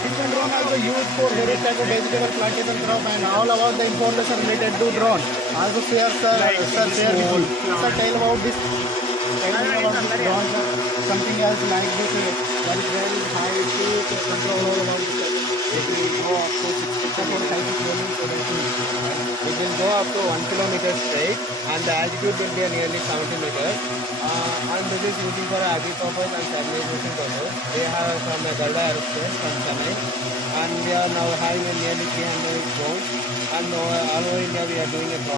Different drone also used for various type of vegetable plantation crop and all about the information related to drone. Also share sir, sir share with you. Sir tell about this. Tell me about this drone. Sir. Something else like this. That is very high to control all about this. It will go up to 64 kilometers. It will go up to 1 kilometer straight and the altitude will be nearly 70 meters. And this is using for agri purpose and stabilization purpose. They have from the Garda Aerospace from Chennai and we are now having nearly 300 drones and all over India we are doing a